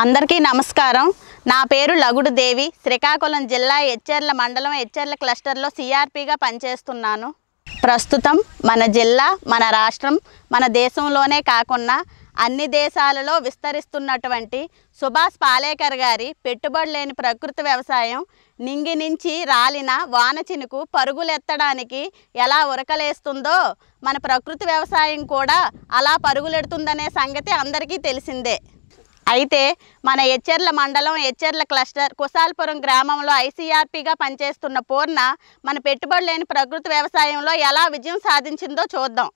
అందరికీ నమస్కారం. నా పేరు లగుడు దేవి. శ్రీకాకుళం జిల్లా ఎచ్చెర్ల మండలం ఎచ్చెర్ల క్లస్టర్లో సిఆర్పిగా పనిచేస్తున్నాను. ప్రస్తుతం మన జిల్లా, మన రాష్ట్రం, మన దేశంలోనే కాకుండా అన్ని దేశాలలో విస్తరిస్తున్నటువంటి సుభాష్ పాలేకర్ గారి పెట్టుబడి లేని ప్రకృతి వ్యవసాయం నింగి నుంచి రాలిన వాన చినుకు పరుగులెత్తడానికి ఎలా ఉరకలేస్తుందో మన ప్రకృతి వ్యవసాయం కూడా అలా పరుగులెడుతుందనే సంగతి అందరికీ తెలిసిందే. అయితే మన ఎచ్చెర్ల మండలం ఎచ్చెర్ల క్లస్టర్ కుసాల్పురం గ్రామంలో ఐసీఆర్పీగా పనిచేస్తున్న పూర్ణ మన పెట్టుబడి లేని ప్రకృతి వ్యవసాయంలో ఎలా విజయం సాధించిందో చూద్దాం.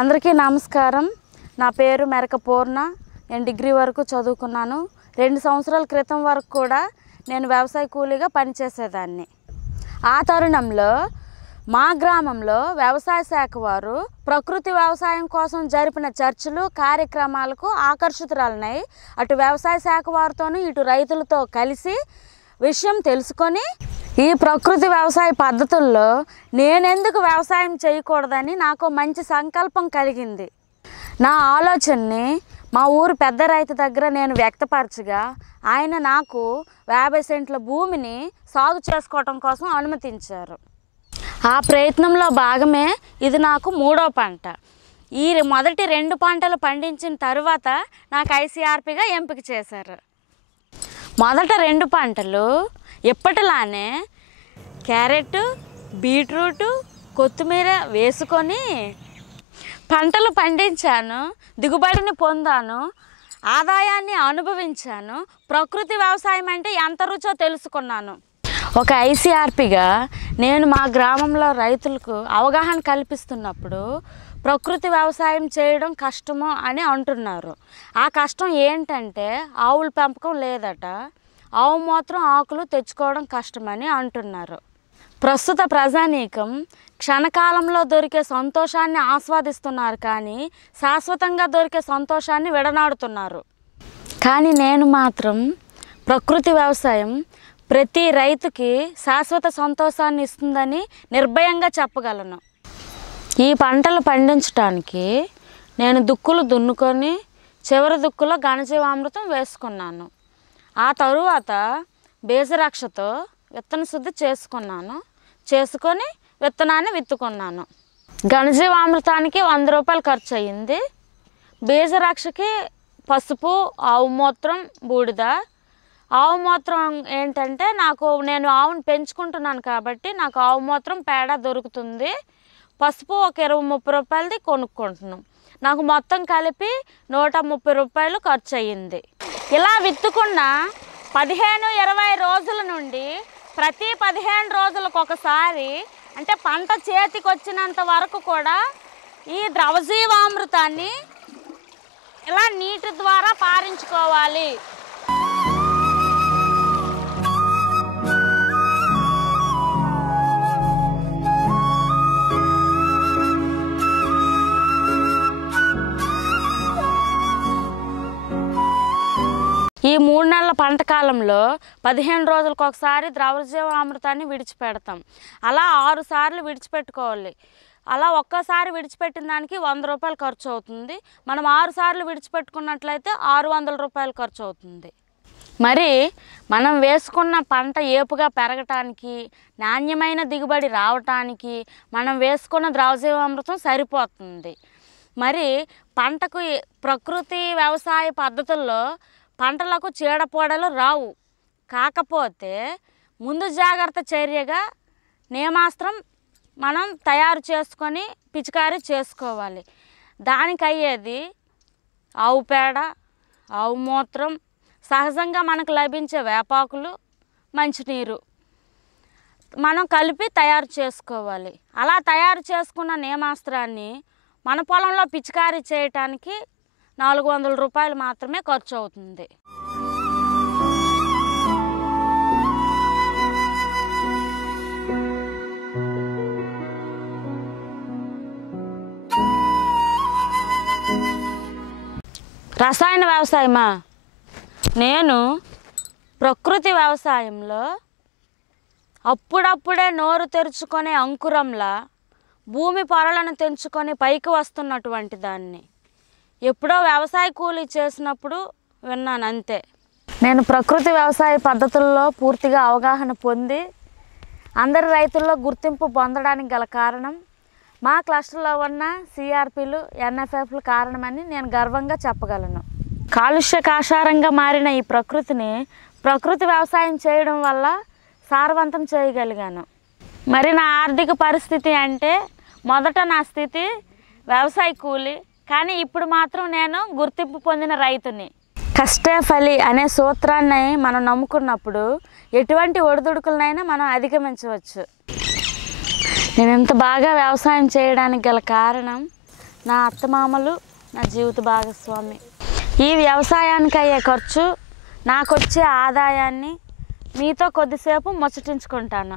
అందరికీ నమస్కారం. నా పేరు మెరక పూర్ణ. నేను డిగ్రీ వరకు చదువుకున్నాను. 2 సంవత్సరాల క్రితం వరకు కూడా నేను వ్యవసాయ కూలీగా పనిచేసేదాన్ని. ఆ తరుణంలో మా గ్రామంలో వ్యవసాయ శాఖ వారు ప్రకృతి వ్యవసాయం కోసం జరిపిన చర్చలు, కార్యక్రమాలకు ఆకర్షితురాలనై అటు వ్యవసాయ శాఖ వారితోనూ ఇటు రైతులతో కలిసి విషయం తెలుసుకొని ఈ ప్రకృతి వ్యవసాయ పద్ధతుల్లో నేనెందుకు వ్యవసాయం చేయకూడదని నాకు మంచి సంకల్పం కలిగింది. నా ఆలోచనని మా ఊరు పెద్ద రైతు దగ్గర నేను వ్యక్తపరచగా ఆయన నాకు 50 సెంట్ల భూమిని సాగు చేసుకోవటం కోసం అనుమతించారు. ఆ ప్రయత్నంలో భాగమే ఇది నాకు 3వ పంట. ఈ మొదటి 2 పంటలు పండించిన తరువాత నాకు ఐసీఆర్పీగా ఎంపిక చేశారు. మొదట 2 పంటలు ఎప్పటిలానే క్యారెట్, బీట్రూటు, కొత్తిమీర వేసుకొని పంటలు పండించాను. దిగుబడిని పొందాను, ఆదాయాన్ని అనుభవించాను. ప్రకృతి వ్యవసాయం అంటే ఎంత రుచో తెలుసుకున్నాను. ఒక ఐసీఆర్పీగా నేను మా గ్రామంలో రైతులకు అవగాహన కల్పిస్తున్నప్పుడు ప్రకృతి వ్యవసాయం చేయడం కష్టము అని అంటున్నారు. ఆ కష్టం ఏంటంటే ఆవుల పెంపకం లేదట, ఆవు మూత్రం ఆకులు తెచ్చుకోవడం కష్టమని అంటున్నారు. ప్రస్తుత ప్రజానీకం క్షణకాలంలో దొరికే సంతోషాన్ని ఆస్వాదిస్తున్నారు, కానీ శాశ్వతంగా దొరికే సంతోషాన్ని విడనాడుతున్నారు. కానీ నేను మాత్రం ప్రకృతి వ్యవసాయం ప్రతి రైతుకి శాశ్వత సంతోషాన్ని ఇస్తుందని నిర్భయంగా చెప్పగలను. ఈ పంటలు పండించడానికి నేను దుక్కులు దున్నుకొని చివరి దుక్కులో ఘనజీవామృతం వేసుకున్నాను. ఆ తరువాత బీజరక్షతో విత్తన శుద్ధి చేసుకొని విత్తనాన్ని విత్తుకున్నాను. ఘనజీవామృతానికి 100 రూపాయలు ఖర్చు అయ్యింది. బీజరక్షకి పసుపు, ఆవు మూత్రం, బూడిద. ఆవు మూత్రం ఏంటంటే నేను ఆవును పెంచుకుంటున్నాను కాబట్టి నాకు ఆవు మూత్రం పేడ దొరుకుతుంది. పసుపు ఒక 20-30 రూపాయలది కొనుక్కుంటున్నాం. నాకు మొత్తం కలిపి 130 రూపాయలు ఖర్చు అయ్యింది. ఇలా విత్తుకున్న 15-20 రోజుల నుండి ప్రతి 15 రోజులకు ఒకసారి, అంటే పంట చేతికి వచ్చినంత వరకు కూడా ఈ ద్రవజీవామృతాన్ని ఇలా నీటి ద్వారా పారించుకోవాలి. ఈ 3 నెలల పంట కాలంలో 15 రోజులకు ఒకసారి ద్రవజీవామృతాన్ని విడిచిపెడతాం. అలా 6 సార్లు విడిచిపెట్టుకోవాలి. అలా ఒక్కసారి విడిచిపెట్టిన దానికి 100 రూపాయలు ఖర్చు అవుతుంది. మనం 6 సార్లు విడిచిపెట్టుకున్నట్లయితే 600 రూపాయలు ఖర్చు అవుతుంది. మరి మనం వేసుకున్న పంట ఏపుగా పెరగటానికి, నాణ్యమైన దిగుబడి రావటానికి మనం వేసుకున్న ద్రవజీవామృతం సరిపోతుంది. మరి పంటకు ప్రకృతి వ్యవసాయ పద్ధతుల్లో పంటలకు చీడపీడలు రావు. కాకపోతే ముందు జాగ్రత్త చర్యగా నేమాస్త్రం మనం తయారు చేసుకొని పిచికారీ చేసుకోవాలి. దానికి అయ్యేది ఆవు పేడ, ఆవు మూత్రం, సహజంగా మనకు లభించే వేపాకులు, మంచినీరు మనం కలిపి తయారు చేసుకోవాలి. అలా తయారు చేసుకున్న నేమాస్త్రాన్ని మన పొలంలో పిచికారీ చేయటానికి 400 రూపాయలు మాత్రమే ఖర్చు అవుతుంది. రసాయన వ్యవసాయమా? నేను ప్రకృతి వ్యవసాయంలో అప్పుడప్పుడే నోరు తెరుచుకునే అంకురంలా భూమి పొరలను తెంచుకొని పైకి వస్తున్నటువంటి దాన్ని ఎప్పుడో వ్యవసాయ కూలీ చేసినప్పుడు విన్నాను అంతే. నేను ప్రకృతి వ్యవసాయ పద్ధతుల్లో పూర్తిగా అవగాహన పొంది అందరి రైతుల్లో గుర్తింపు పొందడానికి గల కారణం మా క్లస్టర్లో ఉన్న సిఆర్పీలు, ఎన్ఎఫ్ఎఫ్లు కారణమని నేను గర్వంగా చెప్పగలను. కాలుష్య కాషారంగా మారిన ఈ ప్రకృతిని ప్రకృతి వ్యవసాయం చేయడం వల్ల సారవంతం చేయగలిగాను. మరి నా ఆర్థిక పరిస్థితి అంటే మొదట నా స్థితి వ్యవసాయ కూలి, కానీ ఇప్పుడు మాత్రం నేను గుర్తింపు పొందిన రైతుని. కష్టే ఫలి అనే సూత్రాన్ని మనం నమ్ముకున్నప్పుడు ఎటువంటి ఒడిదుడుకులనైనా మనం అధిగమించవచ్చు. నేను ఇంత బాగా వ్యవసాయం చేయడానికి గల కారణం నా అత్తమామలు, నా జీవిత భాగస్వామి. ఈ వ్యవసాయానికి అయ్యే ఖర్చు, నాకొచ్చే ఆదాయాన్ని మీతో కొద్దిసేపు ముచ్చటించుకుంటాను.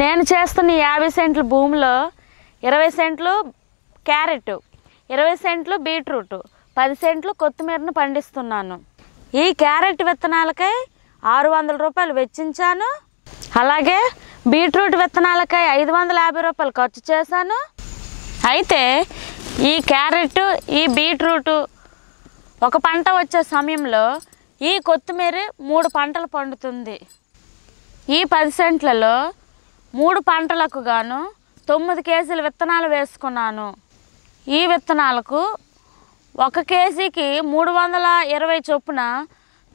నేను చేస్తున్న 50 సెంట్ల భూమిలో 20 సెంట్లు క్యారెట్, 20 సెంట్లు బీట్రూట్, 10 సెంట్లు కొత్తిమీరను పండిస్తున్నాను. ఈ క్యారెట్ విత్తనాలకై 600 రూపాయలు వెచ్చించాను. అలాగే బీట్రూట్ విత్తనాలకై 550 రూపాయలు ఖర్చు చేశాను. అయితే ఈ క్యారెట్, ఈ బీట్రూట్ ఒక పంట వచ్చే సమయంలో ఈ కొత్తిమీర 3 పంటలు పండుతుంది. ఈ 10 సెంట్లలో 3 పంటలకు గాను 9 కేజీల విత్తనాలు వేసుకున్నాను. ఈ విత్తనాలకు 1 కేజీకి 320 చొప్పున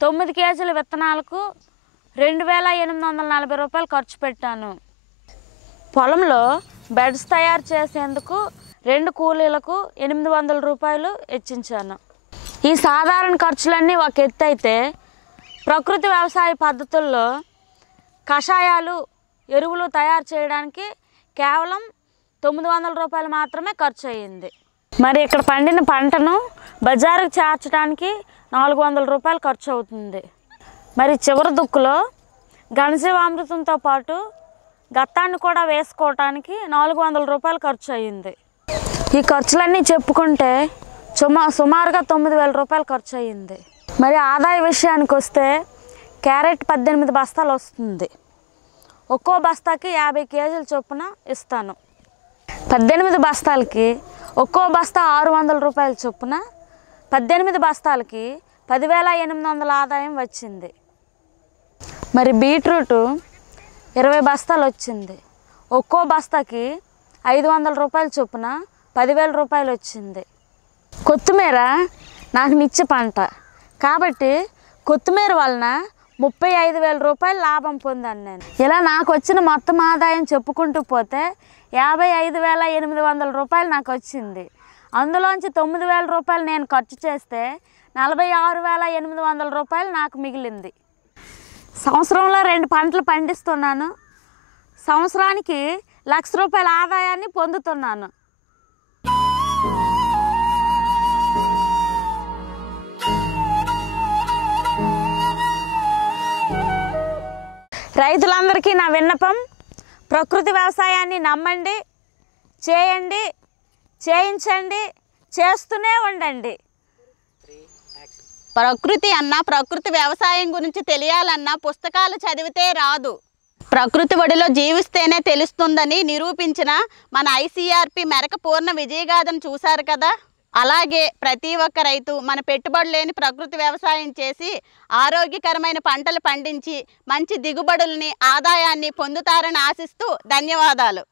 9 కేజీల విత్తనాలకు 2840 రూపాయలు ఖర్చు పెట్టాను. పొలంలో బెడ్స్ తయారు చేసేందుకు 2 కూలీలకు 800 రూపాయలు వెచ్చించాను. ఈ సాధారణ ఖర్చులన్నీ ఒక ఎత్తు అయితే, ప్రకృతి వ్యవసాయ పద్ధతుల్లో కషాయాలు, ఎరువులు తయారు చేయడానికి కేవలం 900 రూపాయలు మాత్రమే ఖర్చు అయ్యింది. మరి ఇక్కడ పండిన పంటను బజారుకు చేర్చడానికి 400 రూపాయలు ఖర్చు అవుతుంది. మరి చివరి దుక్కులో ఘనజీవామృతంతో పాటు గత్తాన్ని కూడా వేసుకోవటానికి 400 రూపాయలు ఖర్చు అయ్యింది. ఈ ఖర్చులన్నీ చెప్పుకుంటే సుమారుగా 9000 రూపాయలు ఖర్చు అయ్యింది. మరి ఆదాయ విషయానికి వస్తే క్యారెట్ 18 బస్తాలు వస్తుంది. ఒక్కో బస్తాకి 50 కేజీల చొప్పున ఇస్తాను. 18 బస్తాలకి ఒక్కో బస్తా 600 రూపాయల చొప్పున 18 బస్తాలకి 10,800 ఆదాయం వచ్చింది. మరి బీట్రూట్ 20 బస్తాలు వచ్చింది. ఒక్కో బస్తాకి 500 రూపాయల చొప్పున 10,000 రూపాయలు వచ్చింది. కొత్తిమీర నాకు నిత్య పంట కాబట్టి కొత్తిమీర వలన 35,000 రూపాయలు లాభం పొందాను నేను. ఇలా నాకు వచ్చిన మొత్తం ఆదాయం చెప్పుకుంటూ పోతే 55,800 రూపాయలు నాకు వచ్చింది. అందులోంచి 9,000 రూపాయలు నేను ఖర్చు చేస్తే 46,800 రూపాయలు నాకు మిగిలింది. సంవత్సరంలో 2 పంటలు పండిస్తున్నాను. సంవత్సరానికి 1,00,000 రూపాయల ఆదాయాన్ని పొందుతున్నాను. రైతులందరికీ నా విన్నపం, ప్రకృతి వ్యవసాయాన్ని నమ్మండి, చేయండి, చేయించండి, చేస్తూనే ఉండండి. ప్రకృతి అన్న, ప్రకృతి వ్యవసాయం గురించి తెలియాలన్నా పుస్తకాలు చదివితే రాదు. ప్రకృతి ఒడిలో జీవిస్తేనే తెలుస్తుందని నిరూపించిన మన ఐసీఆర్పీ మెరక పూర్ణ విజయగాథను చూశారు కదా. అలాగే ప్రతి ఒక్క రైతు మన పెట్టుబడి లేని ప్రకృతి వ్యవసాయం చేసి ఆరోగ్యకరమైన పంటలు పండించి మంచి దిగుబడుల్ని, ఆదాయాన్ని పొందుతారని ఆశిస్తూ ధన్యవాదాలు.